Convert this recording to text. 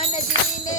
અને જીને